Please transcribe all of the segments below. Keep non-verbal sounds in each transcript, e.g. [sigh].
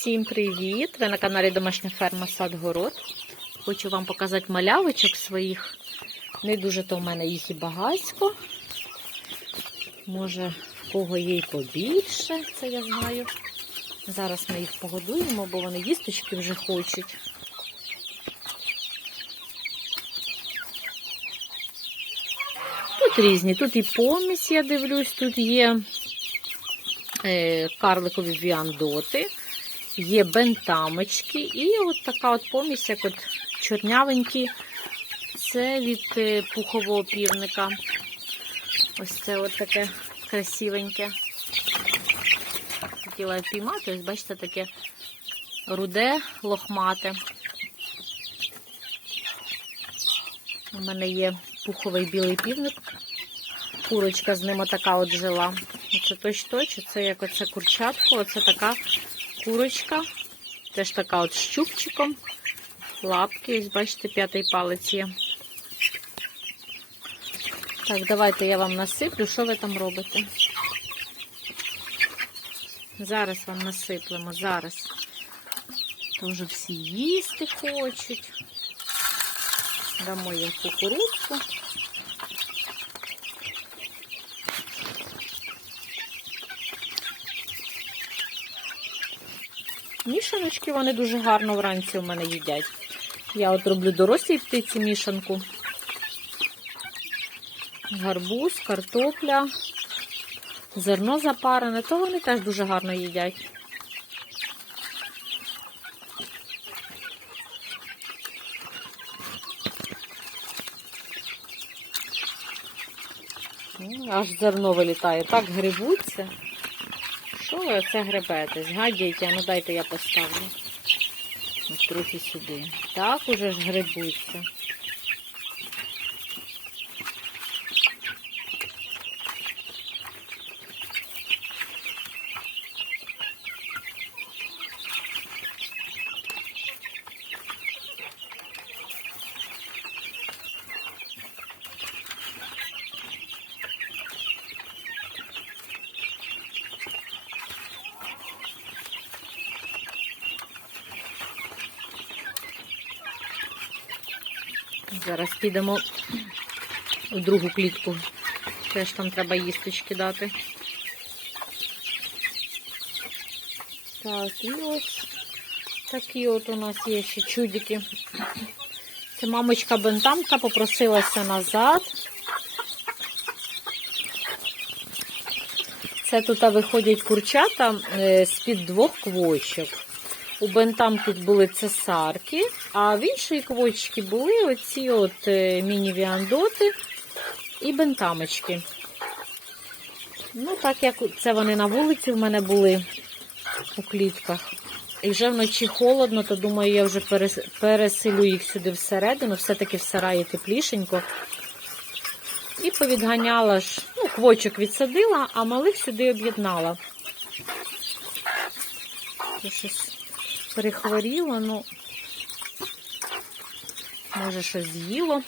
Всім привіт! Ви на каналі Домашня ферма Сад Город. Хочу вам показати малявочок своїх. Не дуже то в мене їх і багатько. Може, в кого є й побільше, це я знаю. Зараз ми їх погодуємо, бо вони їсточки вже хочуть. Тут різні, тут і помість, я дивлюсь, тут є е, карликові віандоти, є бентамочки і от така от помість, як от чорнявенькі. Це від е, пухового півника. Ось це от таке красивеньке. Хотіла я впіймати, ось бачите, таке руде, лохмате. У мене є пуховий білий півник. Курочка з ним така от жила. Оце точ-точ, це як оце курчатко, оце така курочка. Теж така от з щупчиком. Лапки, ось бачите, п'ятий палець є. Так, давайте я вам насиплю. Що ви там робите? Зараз вам насиплемо, зараз. То вже всі їсти хочуть. Дамо їм кукурудзку. Мішаночки вони дуже гарно вранці у мене їдять. Я от роблю дорослій птиці мішанку. Гарбуз, картопля, зерно запарене, то вони теж дуже гарно їдять. Аж зерно вилітає. Так грибуться. Що ви оце гребетесь? Гадяйте, ну дайте я поставлю. Трохи сюди. Так уже ж грибуться. Зараз підемо у другу клітку. Теж там треба їсточки дати. Так, і ось такі от у нас є ще чудики. Це мамочка бентамка попросилася назад. Це тут виходять курчата е, з-під двох квочок. У бентам тут були цесарки, а в іншої квочки були оці от е, міні-віандоти і бентамочки. Ну, так як це вони на вулиці в мене були у клітках. І вже вночі холодно, то думаю, я вже переселю їх сюди всередину, все-таки в сараї теплішенько. І повідганяла ж, ну, квочок відсадила, а малих сюди об'єднала. Щось перехворіло, ну, може, щось з'їло.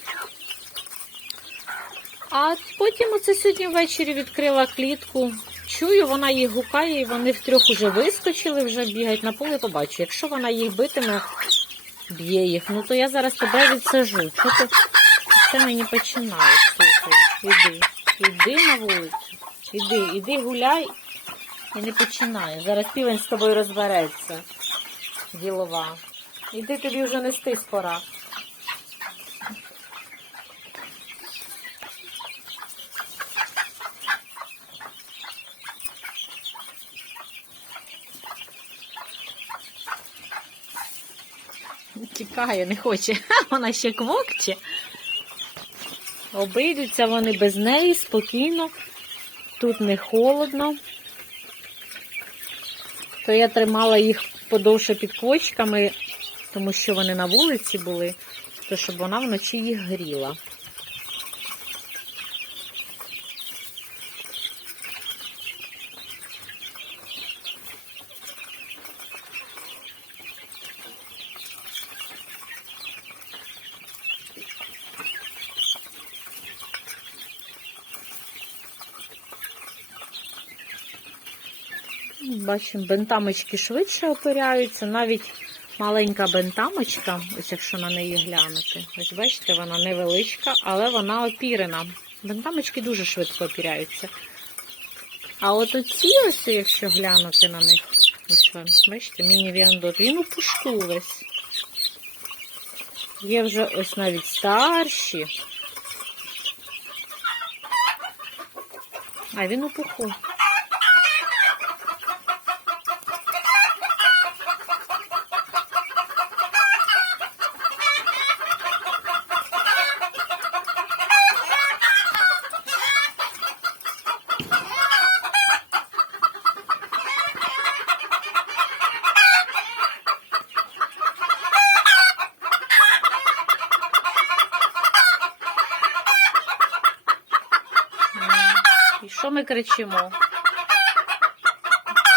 А потім оце сьогодні ввечері відкрила клітку. Чую, вона їх гукає, і вони втрьох уже вискочили, вже бігають на поле, побачу. Якщо вона їх битиме, б'є їх, ну то я зараз тебе відсажу. Що ти це мені починає? Іди, іди на вулицю. Іди, іди гуляй і не починай. Зараз півень з тобою розбереться. Ділова. Іди тобі вже нестись пора. Тікає, не хоче. [laughs] Вона ще квокче. Обійдуться вони без неї спокійно. Тут не холодно. То я тримала їх подовше під квочками, тому що вони на вулиці були, то щоб вона вночі їх гріла. Бачимо, бентамочки швидше опиряються. Навіть маленька бентамочка, ось якщо на неї глянути, ось бачите, вона невеличка, але вона опірена. Бентамочки дуже швидко опіряються. А от оці ось, якщо глянути на них, ось ви, бачите, міні-віандот, він у пушку. Є вже ось навіть старші. А він у. Ми кричимо?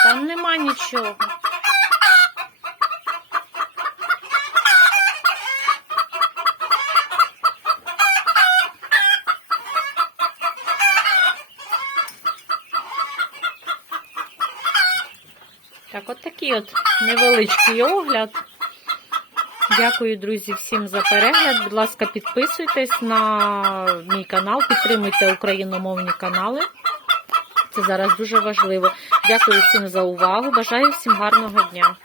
Там нема нічого. Так, от такий от невеличкий огляд. Дякую, друзі, всім за перегляд. Будь ласка, підписуйтесь на мій канал, підтримуйте україномовні канали. Це зараз дуже важливо. Дякую всім за увагу. Бажаю всім гарного дня.